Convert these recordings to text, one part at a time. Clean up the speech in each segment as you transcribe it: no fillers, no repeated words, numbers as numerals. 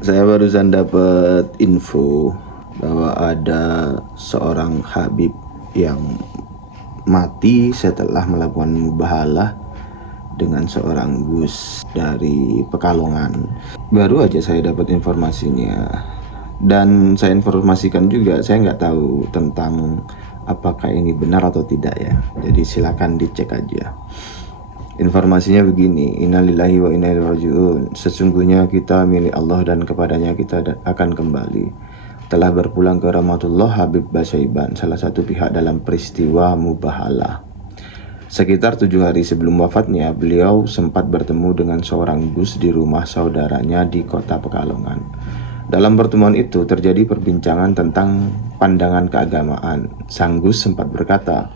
Saya barusan dapat info bahwa ada seorang Habib yang mati setelah melakukan mubahalah dengan seorang Gus dari Pekalongan. Baru aja saya dapat informasinya, dan saya informasikan juga, saya nggak tahu tentang apakah ini benar atau tidak ya. Jadi silakan dicek aja. Informasinya begini, innalillahi wa inna ilaihi raji'un. Sesungguhnya kita milik Allah dan kepadanya kita akan kembali. Telah berpulang ke rahmatullah Habib Basaiban, salah satu pihak dalam peristiwa mubahalah. Sekitar 7 hari sebelum wafatnya, beliau sempat bertemu dengan seorang Gus di rumah saudaranya di kota Pekalongan. Dalam pertemuan itu terjadi perbincangan tentang pandangan keagamaan. Sang Gus sempat berkata,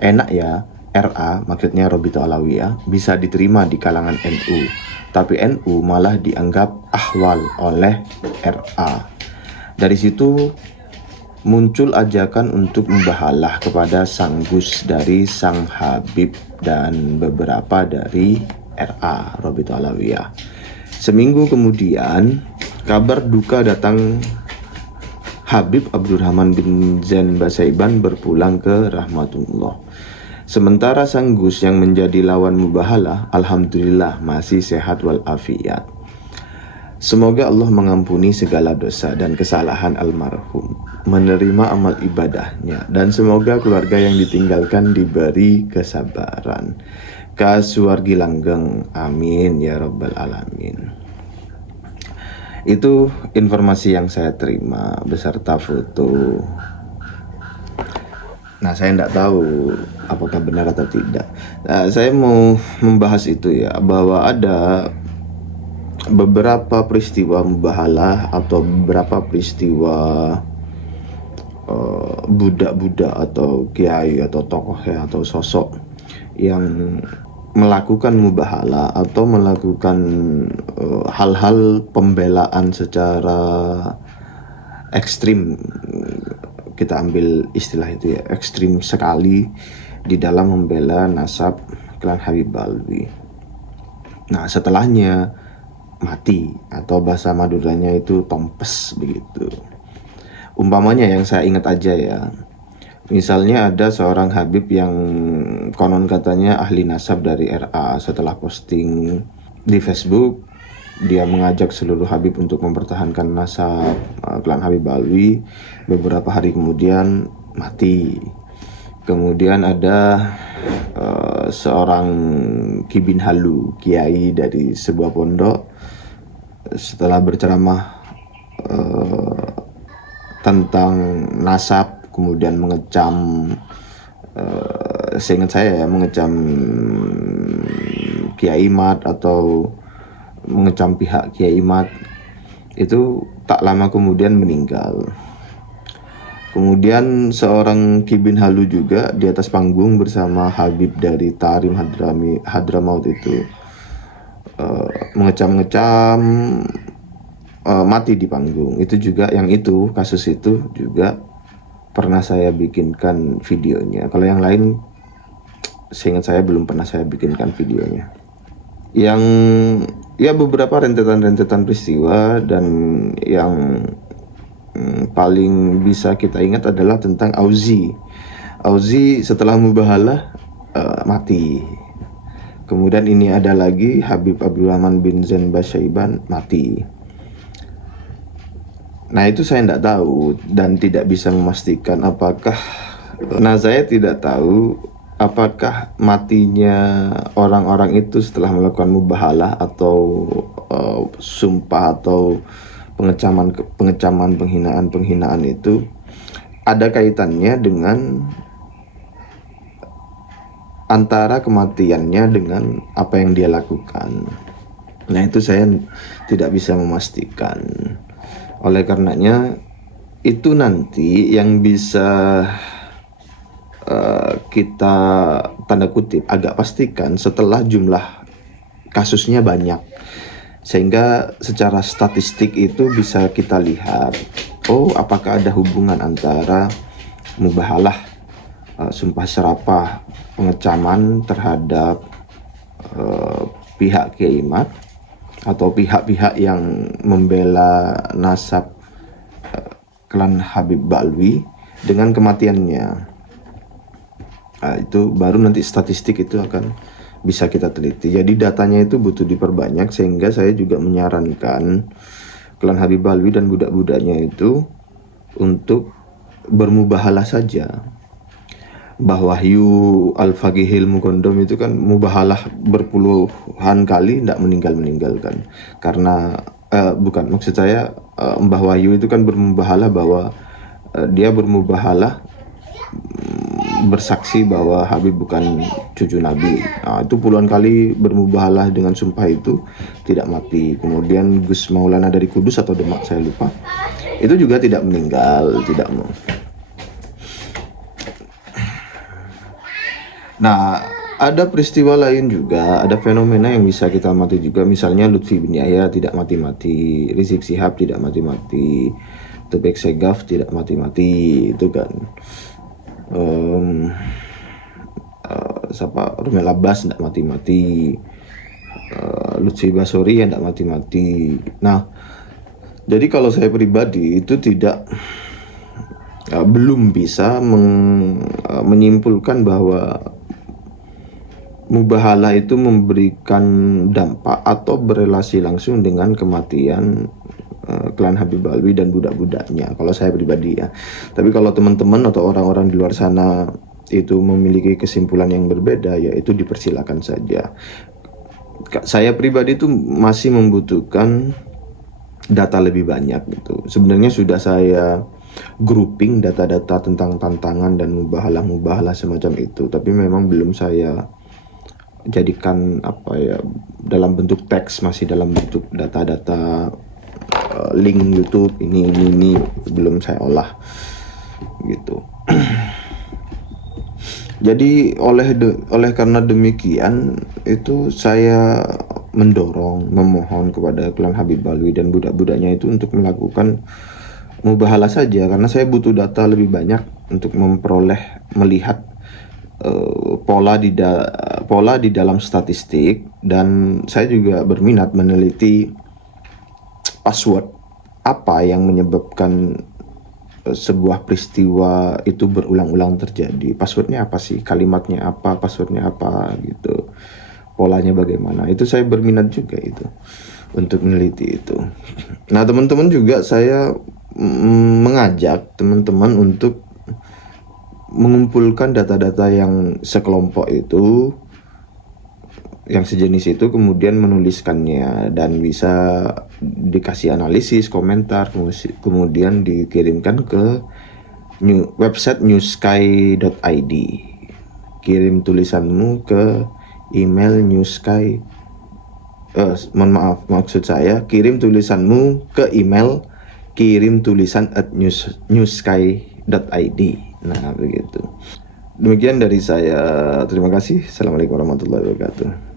enak ya, RA, maksudnya Robito Alawiyah, bisa diterima di kalangan NU, tapi NU malah dianggap ahwal oleh RA. Dari situ muncul ajakan untuk membahalah kepada sang Gus dari sang Habib dan beberapa dari RA, Robito Alawiyah. Seminggu kemudian, kabar duka datang. Habib Abdurrahman bin Zain Basaiban berpulang ke rahmatullah. Sementara sang Gus yang menjadi lawan mubahalah, alhamdulillah masih sehat walafiat. Semoga Allah mengampuni segala dosa dan kesalahan almarhum, menerima amal ibadahnya, dan semoga keluarga yang ditinggalkan diberi kesabaran. Kasuwargi langgeng, amin ya rabbal alamin. Itu informasi yang saya terima beserta foto. Nah, saya tidak tahu apakah benar atau tidak. Nah, saya mau membahas itu ya, bahwa ada beberapa peristiwa mubahalah atau beberapa peristiwa budak-budak atau kiai atau tokoh ya, atau sosok yang melakukan mubahalah atau melakukan hal-hal pembelaan secara ekstrim. Kita ambil istilah itu ya, ekstrim sekali di dalam membela nasab klan Habib Alwi. Nah, setelahnya mati, atau bahasa Maduranya itu tompes begitu. Umpamanya yang saya ingat aja ya, misalnya ada seorang Habib yang konon katanya ahli nasab dari RA. Setelah posting di Facebook, dia mengajak seluruh Habib untuk mempertahankan nasab klan Habib Alwi. Beberapa hari kemudian mati. Kemudian ada seorang Kibin Halu, kiai dari sebuah pondok, setelah berceramah tentang nasab, kemudian mengecam, seingat saya ya, mengecam Kiai Mat atau mengecam pihak Kiai Mat, itu tak lama kemudian meninggal. Kemudian seorang Kibin Halu juga di atas panggung bersama Habib dari Tarim Hadramaut itu mengecam-ngecam, mati di panggung. Itu juga, yang itu, kasus itu juga pernah saya bikinkan videonya. Kalau yang lain, seingat saya belum pernah saya bikinkan videonya. Yang ya beberapa rentetan-rentetan peristiwa, dan yang paling bisa kita ingat adalah tentang Auzi. Auzi setelah mubahalah mati. Kemudian ini ada lagi Habib Abdurrahman bin Zain Basaiban mati. Nah, itu saya tidak tahu dan tidak bisa memastikan apakah, saya tidak tahu apakah matinya orang-orang itu setelah melakukan mubahalah atau sumpah atau pengecaman, penghinaan itu ada kaitannya dengan antara kematiannya dengan apa yang dia lakukan. Nah, itu saya tidak bisa memastikan. Oleh karenanya, itu nanti yang bisa kita tanda kutip agak pastikan setelah jumlah kasusnya banyak, sehingga secara statistik itu bisa kita lihat, oh, apakah ada hubungan antara mubahalah, sumpah serapah, pengecaman terhadap pihak Kiai Mat atau pihak-pihak yang membela nasab klan Habib Balwi dengan kematiannya. Nah, itu baru nanti statistik itu akan bisa kita teliti. Jadi datanya itu butuh diperbanyak, sehingga saya juga menyarankan klan Habib Balwi dan budak-budaknya itu untuk bermubahalah saja. Mbah Wahyu Al-Faqihil Mukondom itu kan mubahalah berpuluhan kali tidak meninggalkan. Karena bukan, maksud saya Mbah Wahyu itu kan bermubahalah bahwa dia bermubahalah bersaksi bahwa Habib bukan cucu Nabi. Nah, itu puluhan kali bermubahalah dengan sumpah itu tidak mati. Kemudian Gus Maulana dari Kudus atau Demak, saya lupa, itu juga tidak meninggal, tidak mau. Nah, ada peristiwa lain juga, ada fenomena yang bisa kita amati juga. Misalnya Lutfi bin Yahya tidak mati-mati, Rizik Syihab tidak mati-mati, Topik Segaf tidak mati-mati, itu kan. Siapa, Rumel Abbas tidak mati-mati, Lutfi Basori yang tidak mati-mati. Nah, jadi kalau saya pribadi itu tidak belum bisa menyimpulkan bahwa mubahalah itu memberikan dampak atau berelasi langsung dengan kematian klan Habib Alwi dan budak-budaknya, kalau saya pribadi ya. Tapi kalau teman-teman atau orang-orang di luar sana itu memiliki kesimpulan yang berbeda, ya itu dipersilakan saja. Saya pribadi itu masih membutuhkan data lebih banyak gitu. Sebenarnya sudah saya grouping data-data tentang tantangan dan mubahalah semacam itu, tapi memang belum saya jadikan dalam bentuk teks, masih dalam bentuk data-data link YouTube ini belum saya olah gitu. Jadi oleh karena demikian itu saya memohon kepada klan Habib Balwi dan budak-budaknya itu untuk melakukan mubahalah saja, karena saya butuh data lebih banyak untuk melihat pola di dalam statistik, dan saya juga berminat meneliti password apa yang menyebabkan sebuah peristiwa itu berulang-ulang terjadi. Passwordnya apa sih, kalimatnya apa, passwordnya apa gitu, polanya bagaimana. Itu saya berminat juga itu untuk meneliti itu. Nah, teman-teman juga saya mengajak teman-teman untuk mengumpulkan data-data yang sekelompok itu, yang sejenis itu, kemudian menuliskannya dan bisa dikasih analisis, komentar, kemudian dikirimkan ke website newsky.id. Kirim tulisanmu ke email newsky. Maksud saya kirim tulisanmu ke email kirimtulisan@newsky.id. Nah, begitu. Demikian dari saya. Terima kasih. Assalamualaikum warahmatullahi wabarakatuh.